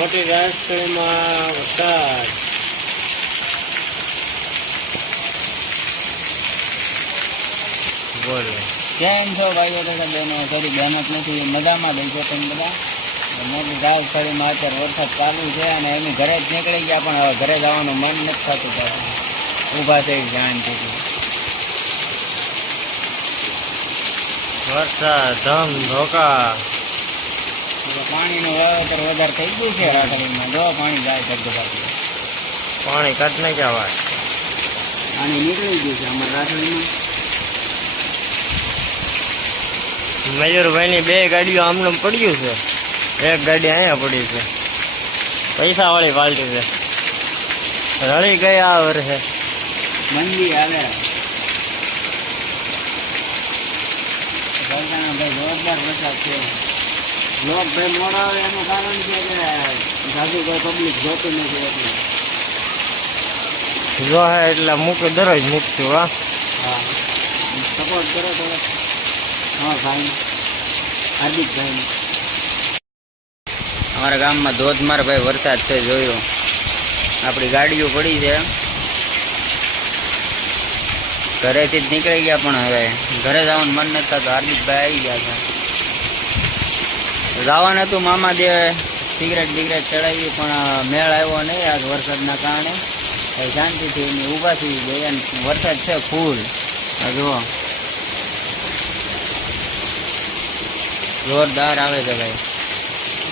મોટી રાજસ્થળીમાં વરસાદ. બોલો કેમ છો ભાઈઓ તથા બહેનો? સોરી બહેનો જ નથી, મજામાં બેસો તમે બધા. મોટી રાજસ્થળીમાં અત્યારે વરસાદ ચાલુ છે અને એની ઘરે જ નીકળી ગયા, પણ હવે ઘરે જવાનું મન નથી થતું. ઊભા થઈ શાંતિથી. વરસાદ ધમ ધોકા. પાણીનું વાવેતર વધારે થઈ ગયું છે રાખડીમાં. જો પાણી જાય ધબધબાટી. પાણી કાઢ ને ક્યાં વાત. પાણી નીકળી ગયું છે અમારા રાખડીમાં. મયુરભાઈની 2 ગાડીઓ આમને પડ્યું છે. એક ગાડી અહીંયા પડી છે. પૈસા વાળી પાલટી છે. રળી ગયા વર્ષે. મંદી હાલે. ભાઈ જોરદાર વરસાદ છે. લોક ભાઈ મોડા આવે એનું કારણ છે કે જાજુ કોઈ પબ્લિક જોતું નથી એટલે. જો હે એટલે મૂકું દરરોજ મૂકશું. હા સપોર્ટ કરો તો. હા ભાઈ હાર્દિકભાઈ. અમારા ગામમાં ધોધમાર ભાઈ વરસાદ છે. જોયો આપણી ગાડીઓ પડી છે. ઘરેથી જ નીકળી ગયા, પણ હવે ઘરે જવાનું મન નથી થતું. હાર્દિકભાઈ આવી ગયા છે. જવાનું હતું મામા દેવે, સિગરેટ બિગરેટ ચડાવી, પણ મેળ આવ્યો નહીં આજ વરસાદના કારણે. શાંતિથી એની ઊભા થઈ ગયા. વરસાદ છે ફૂલ. જુઓ જોરદાર આવે છે ભાઈ.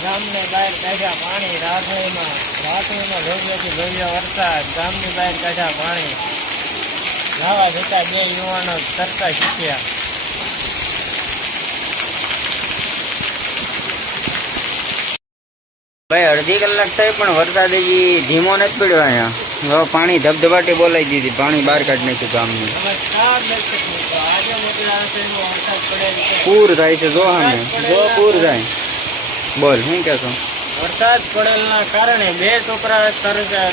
ગામને બહાર કાઢ્યા પાણી. રાત્રિમાં ભવ્યથી ભવ્ય વરસાદ. ગામની બહાર કાઢ્યા પાણી. નાવા જતા 2 યુવાનો તરતા શીખ્યા. ભાઈ અડધી કલાક થઈ પણ વરસાદ હજી ધીમો નથી પડ્યો. અહીંયા હવે પાણી ધબધબાટી બોલાવી દીધી. પાણી બહાર કાઢી નાખ્યું ગામનું. આજે મોટી રાજસ્થળીમાં વરસાદ પડેલ છે. પૂર થાય છે. જો સામે જો પૂર થાય. બોલ શું કહેશો? વરસાદ પડેલના કારણે 2 છોકરા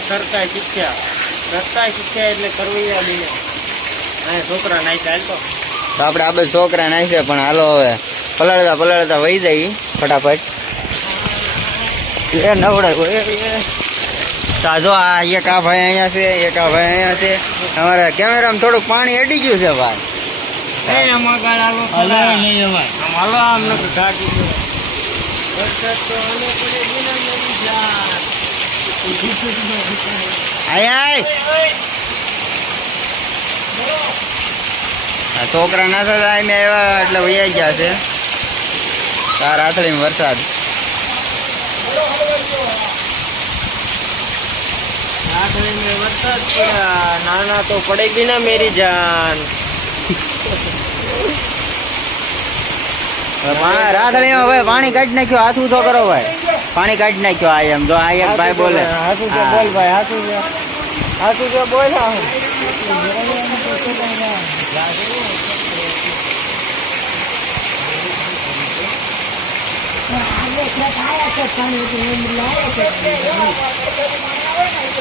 તરતા શીખ્યા એટલે કરવૈયા બીને અહીંયા છોકરા નાખ્યા. હાલતો તો આપણે આ બધા છોકરા નાખીએ, પણ હાલો હવે પલાળતા વહી જાય ફટાફટ. એ નવડાય તાજો. આ એક આ ભાઈ અહીંયા છે, એક આ ભાઈ અહીંયા છે. અમારા કેમેરામાં થોડુંક પાણી અડી ગયું છે ભાઈ. છોકરા ના થતા આવ્યા એટલે વૈયા ગયા છે. તાર આથળીમાં વરસાદ. વરસાદ પડ્યા. નાના તો પડેગી ના મેરી જાન. રાધળીમાં ભાઈ પાણી કાઢી નાખ્યો. હાથું તો કરો ભાઈ. પાણી કાઢી નાખ્યો. આ એમ જો આ એક ભાઈ બોલે. હાથું તો બોલ ભાઈ. હાથું તો બોલ.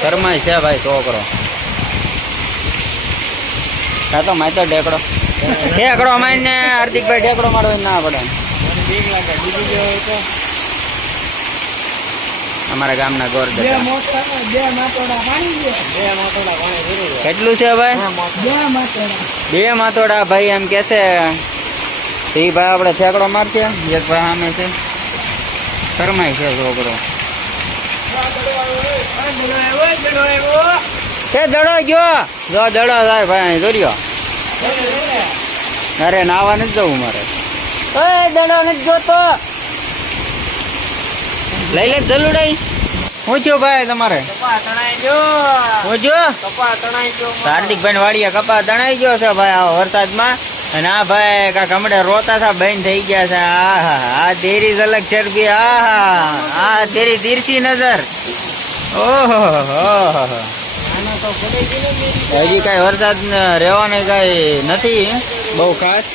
શરમાય છે ભાઈ છોકરો. તો માય તો ઢેકડો મારીને હાર્દિકભાઈ ઢેકડો મારવો ના પડે. અમારા ગામના ગોર કેટલું છે ભાઈ? 2 માતોડા ભાઈ એમ કે છે. એ ભાઈ આપણે ઠેકડો મારશે. એક ભાઈ સામે છે. શરમાય છે છોકરો. દડો ગયો. જો દડો થાય ભાઈ. દોર્યો. અરે નાવા નથી જવું મારે. દડો નથી જોતો. લઈ લે જલુડાઈ. હું છું ભાઈ તમારે? હાર્દિકભાઈ વાડીયા કપા તણાઈ ગયો છે ભાઈ આ વરસાદમાં. અને આ ભાઈ કાંક હમણાં રોતા હતા બંધ થઈ ગયા છે. આ તેરી ઝલક ચરબી. આ તેરી તીરછી નજર. ઓહો હજી કઈ વરસાદ રહેવાની કઈ નથી બહુ ખાસ.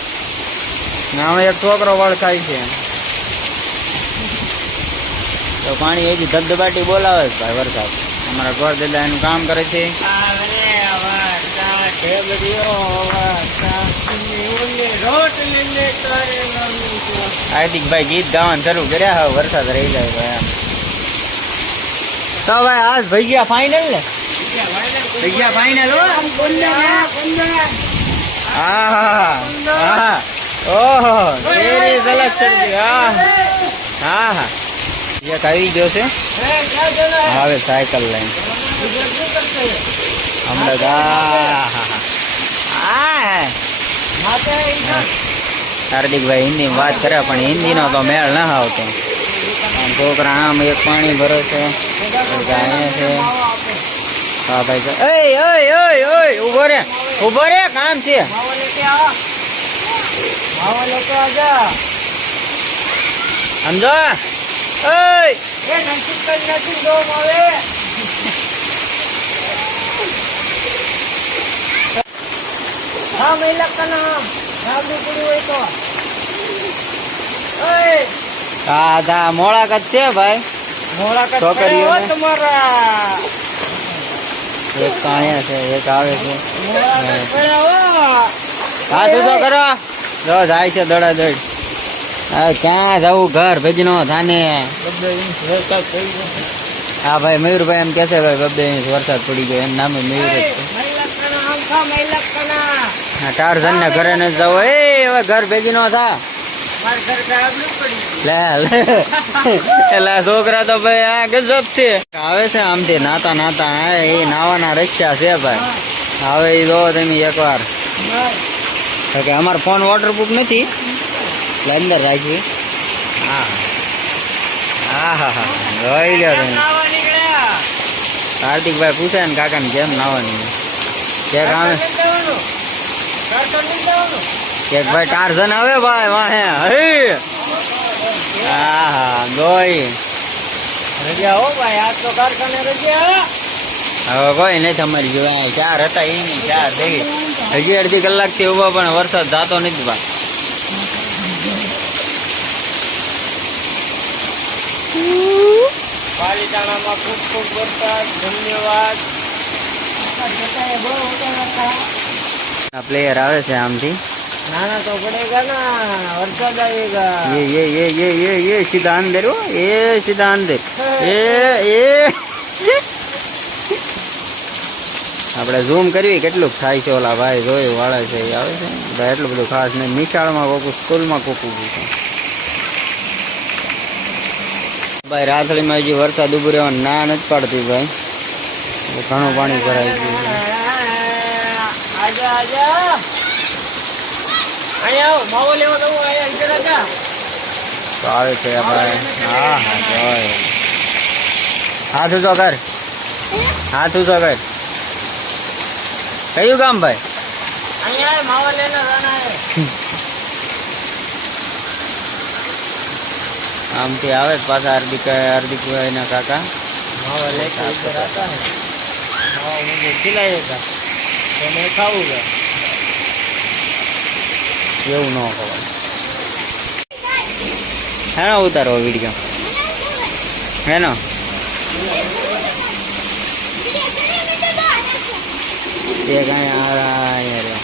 હવે એક છોકરો વળ ખાય છે. તો પાણી હજી ધબધબાટી બોલાવે છે ભાઈ વરસાદ. અમારા ગોર દાદા એનું કામ કરે છે. હાર્દિકભાઈ ગીત ગાવાનું શરૂ કર્યા. હવે વરસાદ રહી જાય ભાઈ. તો ભાઈ આજ ભૈયા ફાઇનલ ને ભૈયા ફાઇનલ હો હા હા ઓહો તેરી ઝલક ચડી હા હા હા એક આવી ગયો છે હવે સાયકલ લઈને હમણાં હાર્દિકભાઈ હિન્દી વાત કરે પણ હિન્દીનો તો મેળ ના આવતો આમ છોકરા આમ એક પાણી ભરે છે અહીંયા છે હા ભાઈ ઓય ઓય ઓય ઓય ઉભો રે કામ છે સમજો હા મોળાકત છે ભાઈ છોકરીઓ તમારા એક કાણ્યા છે એક આવે છે હા તું તો કરો જો જાય છે દડા દડ હા ક્યાં જવું ઘર ભેજનો થાને હા ભાઈ મયુરભાઈ એમ કે છે ભાઈ 2 ઇંચ વરસાદ પડી ગયો એમ નામે મયુર જ છે હા ટારઝન ને ઘરે ન જવો હવે ઘર ભેજી નો થા એલા છોકરા તો ભાઈ આ ગજબ છે આવે છે આમથી નાતા નાતા હા એ નાવાના રસ્તા છે ભાઈ હવે એ જો તમે એકવાર કે અમારો ફોન વોટરપ્રૂફ નથી એટલે અંદર રાખી હા હા હા હા જોઈ લો તમે હાર્દિકભાઈ પૂછે ને કાકા ને કેમ નાવાની કે આવે એક ભાઈ ટારઝન આવે ભાઈ વાહે હા હા ગોઈ રજા હો ભાઈ આજ તો કારખાને રજા હવે કોઈ નહીં તમારી જોવા 4 હતા એ નહીં 4 થઈ હજી અડધી કલાક થી ઉભા પણ વરસાદ જાતો નથી ભાઈ પાલીતાણામાં ખૂબ ખૂબ વરસાદ ધન્યવાદ પ્લેયર આવે છે આમથી નાના તો પડેગા ના વરસાદ આવેગા ये सीधा अंदर हो ये सीधा अंदर એ આપણે ઝૂમ કરવી કેટલું થાય છે ઓલા ભાઈ જોયું વાળા છે એ આવે છે ભાઈ એટલું બધું ખાસ નહીં નિશાળમાં કોકું સ્કૂલમાં કોકું છે ભાઈ રાથળીમાં હજી વરસાદ ઉભો રહ્યો ના નથી પાડતી ભાઈ ઘણું પાણી ભરાઈ ગયું છે આજા આજા અહીંયા આવો માવો લેવો તો અહીંયા ઇધર આજા તો આવે છે ભાઈ હા હા જોય હાથ ઊંચો કર હાથ ઊંચો કર કયું ગામ ભાઈ અહીંયા માવો લેને જાના હે આમથી આવે જ પાછા હાર્દિકભાઈ ના કાકા मावा लेके इधर आता है मावा मुझे खिलाएगा तो मैं खाऊंगा એવું ન ખવાય હેનો ઉતારો વિડીયો હેનો એ કાંઈ અહીંયા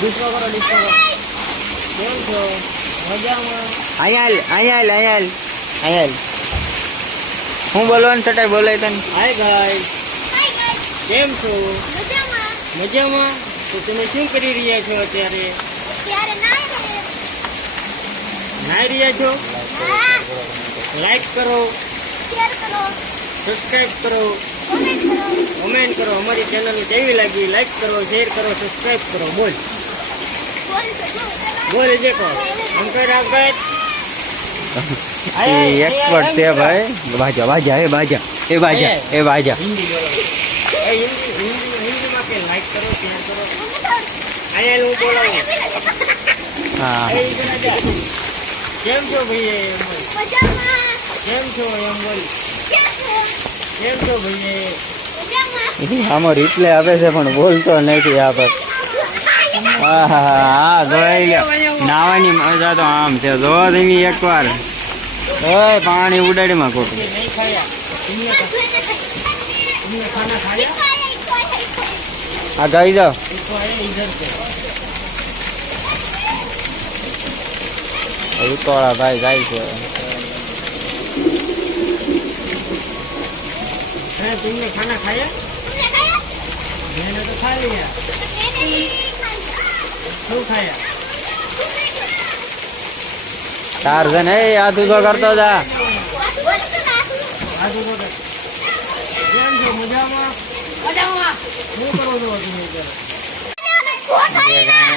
डिस्को करो केम छो मजाમાં અહીંયા હું બોલવાનું ચટાઈ બોલાય તને હાય ગાઈસ કેમ છો મજામાં તો તમે શું કરી રહ્યા છો અત્યારે નાઈ રહ્યા છો લાઈક કરો સબસ્ક્રાઇબ કરો કમેન્ટ કરો અમારી ચેનલ કેવી લાગી લાઈક કરો શેર કરો સબસ્ક્રાઇબ કરો બોલ જે કહો અંકર આગળ एक्सपर्ट से भाई बाजा बाजा ए बाजा ए बाजा ए बाजा हिंदी में के लाइक करो शेयर करो आया लो बोलो हां ए इधर आजा केम छो भाई मजामा केम छो एम बोल केम छो भाई मजामा हमो रिप्ले आवे છે પણ બોલતો નથી આ પર હા જોઈ લ્યો નાવાની મજા તો આમ છે જો તમે એકવાર ઓય પાણી ઉડાડીમાં ખોટું नहीं खाया तुमने खाना खाया આ ગઈ જાઓ इसको आया इधर से ઉતોળા ભાઈ જાય છે अरे तुमने खाना खाया? मैंने तो खा लिया। શું ખાયા? ટાર્ઝન એ આધુ તો કરતો જા. આજુ તો કેમ છો? મજામાં? શું કરો છો તમે અત્યારે? એ ગાય